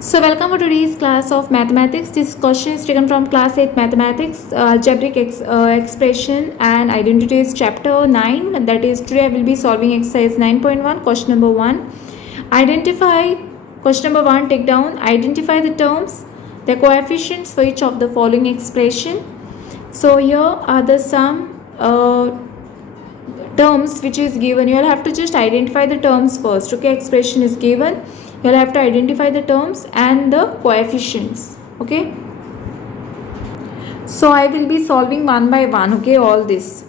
So welcome for today's class of mathematics. This question is taken from class 8 mathematics, algebraic expression and identities chapter 9. That is, today I will be solving exercise 9.1, question number 1. Question number 1, take down, identify the terms, the coefficients for each of the following expression. So here are the some terms which is given. You will have to just identify the terms first. Okay, expression is given. You will have to identify the terms and the coefficients. Okay, so I will be solving one by one. Okay, all this.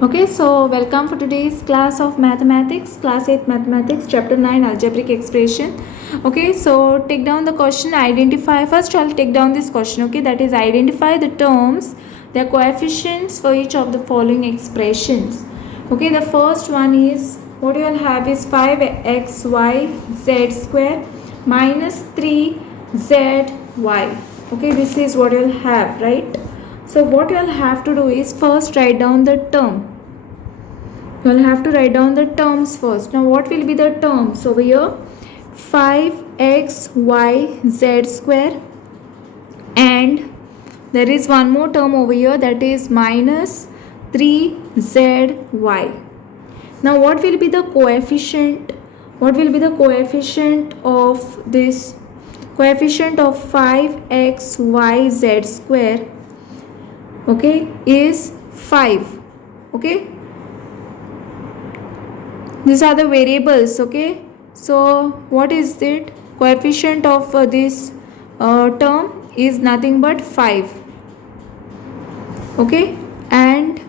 Okay, so welcome for today's class of mathematics, class 8 mathematics, chapter 9, algebraic expression. Okay, so take down the question, identify. First I'll take down this question. Okay, that is, identify the terms, their coefficients for each of the following expressions. Okay, the first one is, what you will have is 5xyz square minus 3zy. Okay, this is what you will have, right? So what you will have to do is first write down the term. You will have to write down the terms first. Now what will be the terms over here? 5xyz square, and there is one more term over here, that is minus 3zy. Now what will be the coefficient? What will be the coefficient of this? Coefficient of 5xyz square, okay, is 5. Okay, these are the variables. Okay, so what is it? Coefficient of this term is nothing but 5. Okay, and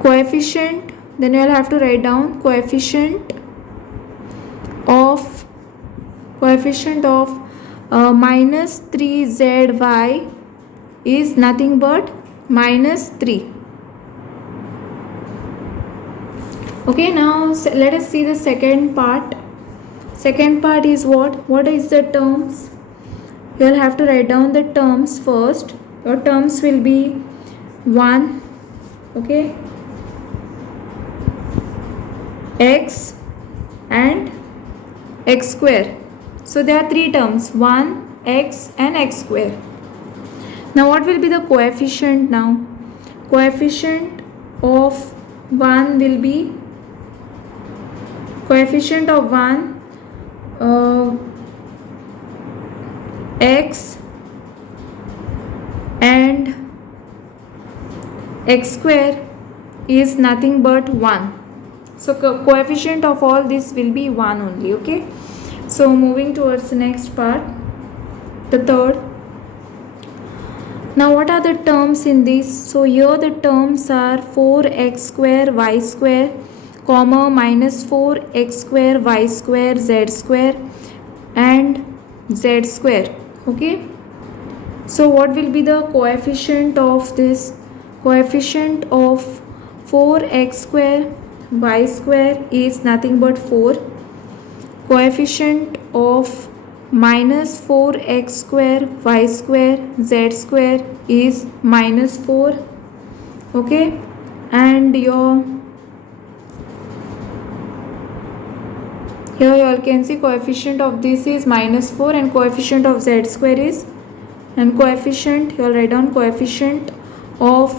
coefficient, then you will have to write down coefficient of minus 3zy is nothing but minus 3. Okay, now let us see the second part. Second part is what is the terms? You will have to write down the terms first. Your terms will be 1, okay, x and x square. So there are 3 terms, 1, x and x square. Now what will be the coefficient now? Coefficient of 1 will be, coefficient of 1 x and x square is nothing but 1. So coefficient of all this will be 1 only. Okay, so moving towards the next part, the third. Now what are the terms in this? So here the terms are 4x square y square comma minus 4x square y square z square and z square. Okay, so what will be the coefficient of this? Coefficient of 4x square y square is nothing but 4. Coefficient of minus 4x square y square z square is minus 4. Okay, and here you all can see coefficient of this is minus 4 and coefficient of z square is, and coefficient, you will write down coefficient of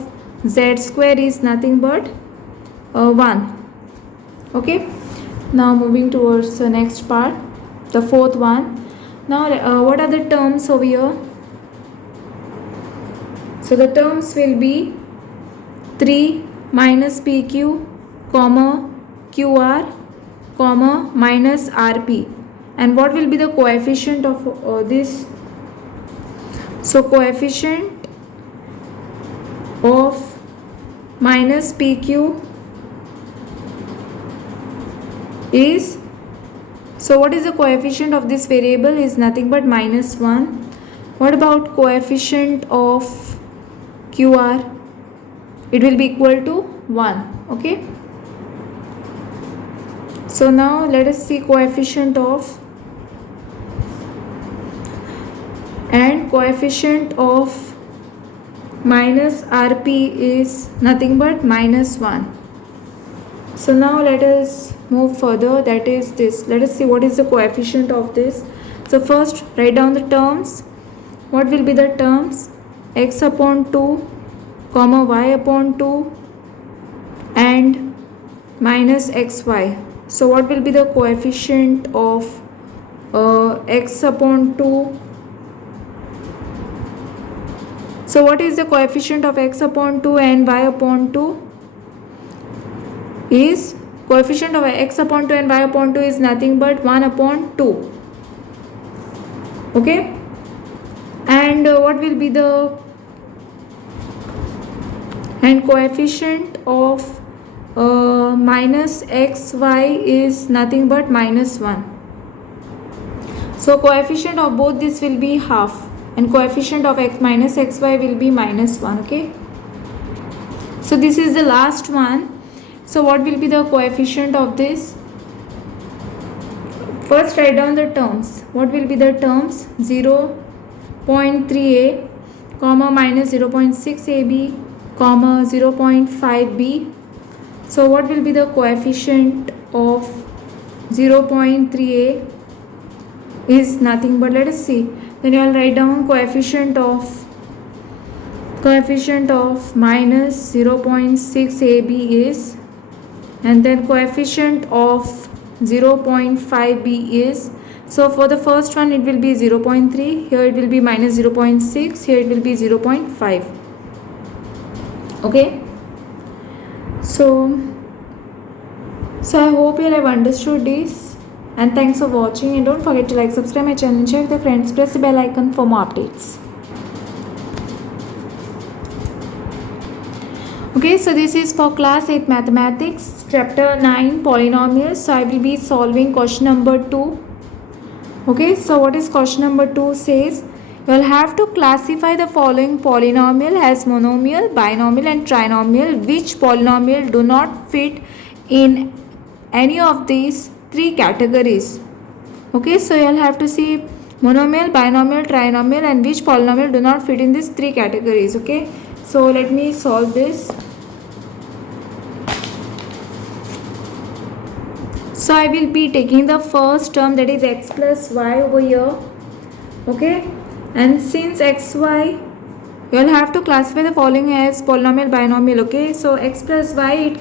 z square is nothing but 1. Okay, now moving towards the next part, the fourth one. Now what are the terms over here? So the terms will be 3 minus pq comma qr comma minus rp. And what will be the coefficient of this? So coefficient of minus pq is, so what is the coefficient of this variable is nothing but minus 1. What about coefficient of qr? It will be equal to 1. Okay, so now let us see coefficient of, and coefficient of minus rp is nothing but minus 1. So now let us move further, that is this. Let us see what is the coefficient of this. So first write down the terms. What will be the terms? X upon 2 comma y upon 2 and minus xy. So what will be the coefficient of x upon 2? So what is the coefficient of x upon 2 and y upon 2? Is coefficient of x upon 2 and y upon 2 is nothing but 1 upon 2. Okay, and what will be the coefficient of minus xy is nothing but minus 1. So coefficient of both this will be half and coefficient of x minus xy will be minus 1. Okay, so this is the last one. So what will be the coefficient of this? First write down the terms. What will be the terms? 0.3a comma minus 0.6ab comma 0.5b. So what will be the coefficient of 0.3a is nothing but, let us see, then you will write down coefficient of minus 0.6ab is, and then coefficient of 0.5b is, so for the first one it will be 0.3, here it will be minus 0.6, here it will be 0.5. Okay, so I hope you all have understood this, and thanks for watching, and don't forget to like, subscribe my channel, share with your friends, press the bell icon for more updates. Okay, so this is for class 8 mathematics, chapter 9 polynomials. So I will be solving question number 2. Okay, so what is question number 2 says? You will have to classify the following polynomial as monomial, binomial and trinomial. Which polynomial do not fit in any of these three categories? Okay, so you will have to see monomial, binomial, trinomial, and which polynomial do not fit in these three categories. Okay, so let me solve this. So I will be taking the first term, that is x plus y over here. Okay, and since xy, you will have to classify the following as polynomial, binomial. Okay, so x plus y,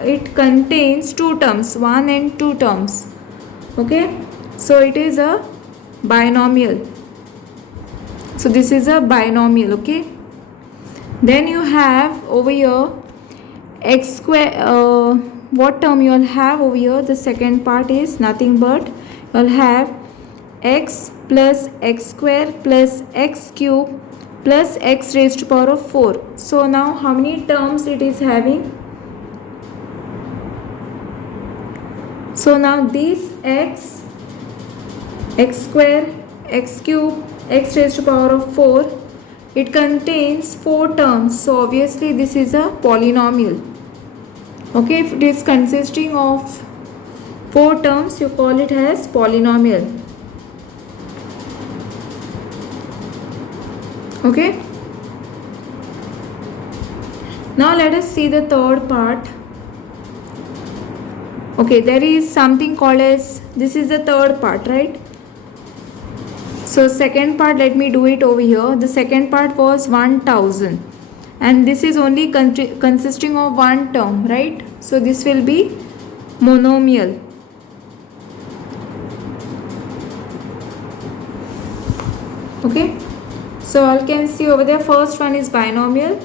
it contains two terms, 1 and 2 terms. Okay, so it is a binomial. So this is a binomial. Okay, then you have over here x square. What term you will have over here? The second part is nothing but you will have x plus x square plus x cube plus x raised to power of 4. So now how many terms it is having? So now this x square, x cube, x raised to power of 4, it contains 4 terms. So obviously this is a polynomial. Okay, if it is consisting of 4 terms, you call it as polynomial. Okay, now let us see the third part. Okay, there is something called as, this is the third part, right? So second part, let me do it over here. The second part was 1000 and this is only consisting of 1 term, right? So this will be monomial. Okay, so all can see over there, first one is binomial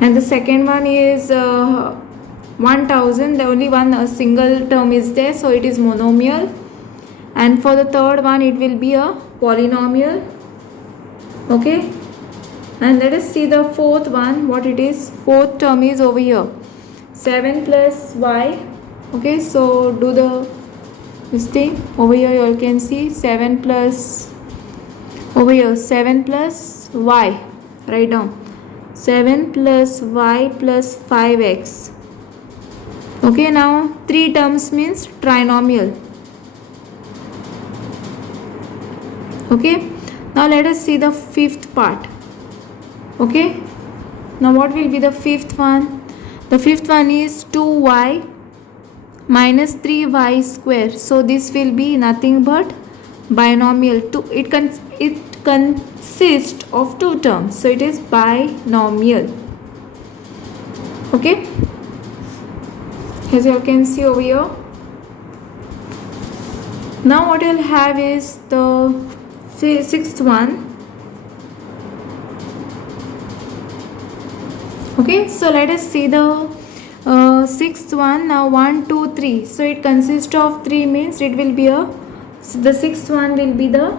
and the second one is 1000. The only one single term is there, so it is monomial. And for the third one, it will be a polynomial. Okay, and let us see the fourth one, what it is. Fourth term is over here, 7 plus y. Okay, so do this thing over here. You all can see 7 plus over here, 7 plus y. Write down 7 plus y plus 5x. Okay, now 3 terms means trinomial. Okay, now let us see the fifth part. Okay, now what will be the fifth one? The fifth one is 2y minus 3y square. So this will be nothing but binomial. It consists of two terms. So it is binomial. Okay. As you can see over here. Now what you'll have is the sixth one. Okay, so let us see the sixth one. Now 1 2 3, so it consists of 3, means it will be a, so the sixth one will be the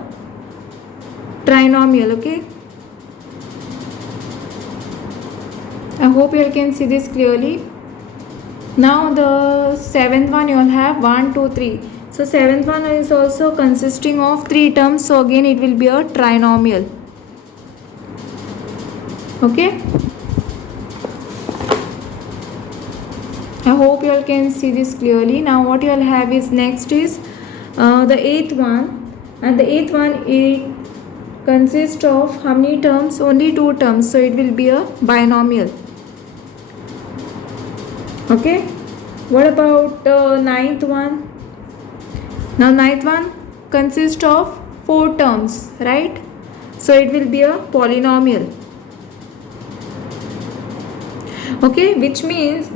trinomial. Okay, I hope you all can see this clearly. Now the seventh one, you will have 1 2 3, so seventh one is also consisting of 3 terms, so again it will be a trinomial. Okay, I hope you all can see this clearly. Now what you all have is next is the eighth one, and the eighth one, it consists of how many terms? Only 2 terms, so it will be a binomial. Okay, what about ninth one? Now ninth one consists of 4 terms, right? So it will be a polynomial. Okay, which means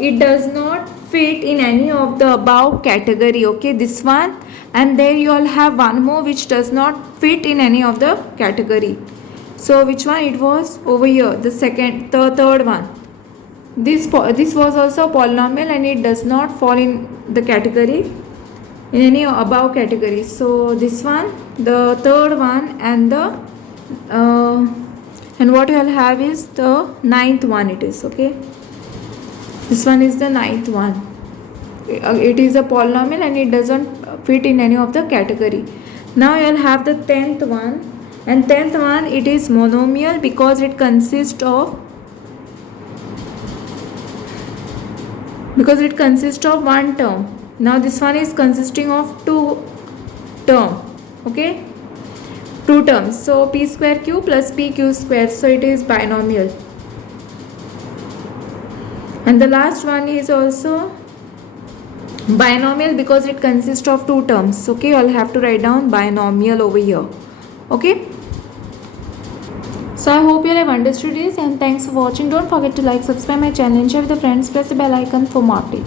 it does not fit in any of the above category. Okay, this one, and then you all have one more which does not fit in any of the category. So which one it was? Over here, the third one. This was also polynomial, and it does not fall in the category, in any above category. So this one, the third one, and the and what you will have is the ninth one. It is okay. This one is the ninth one. It is a polynomial, and it doesn't fit in any of the category. Now you will have the 10th one, and 10th one, it is monomial because it consists of one term. Now this one is consisting of 2 term. Okay, 2 terms. So p square q plus pq square. So it is binomial. And the last one is also binomial because it consists of 2 terms. Okay, I'll have to write down binomial over here. Okay. So I hope you all have understood this, and thanks for watching. Don't forget to like, subscribe my channel, and share with your friends. Press the bell icon for more tips.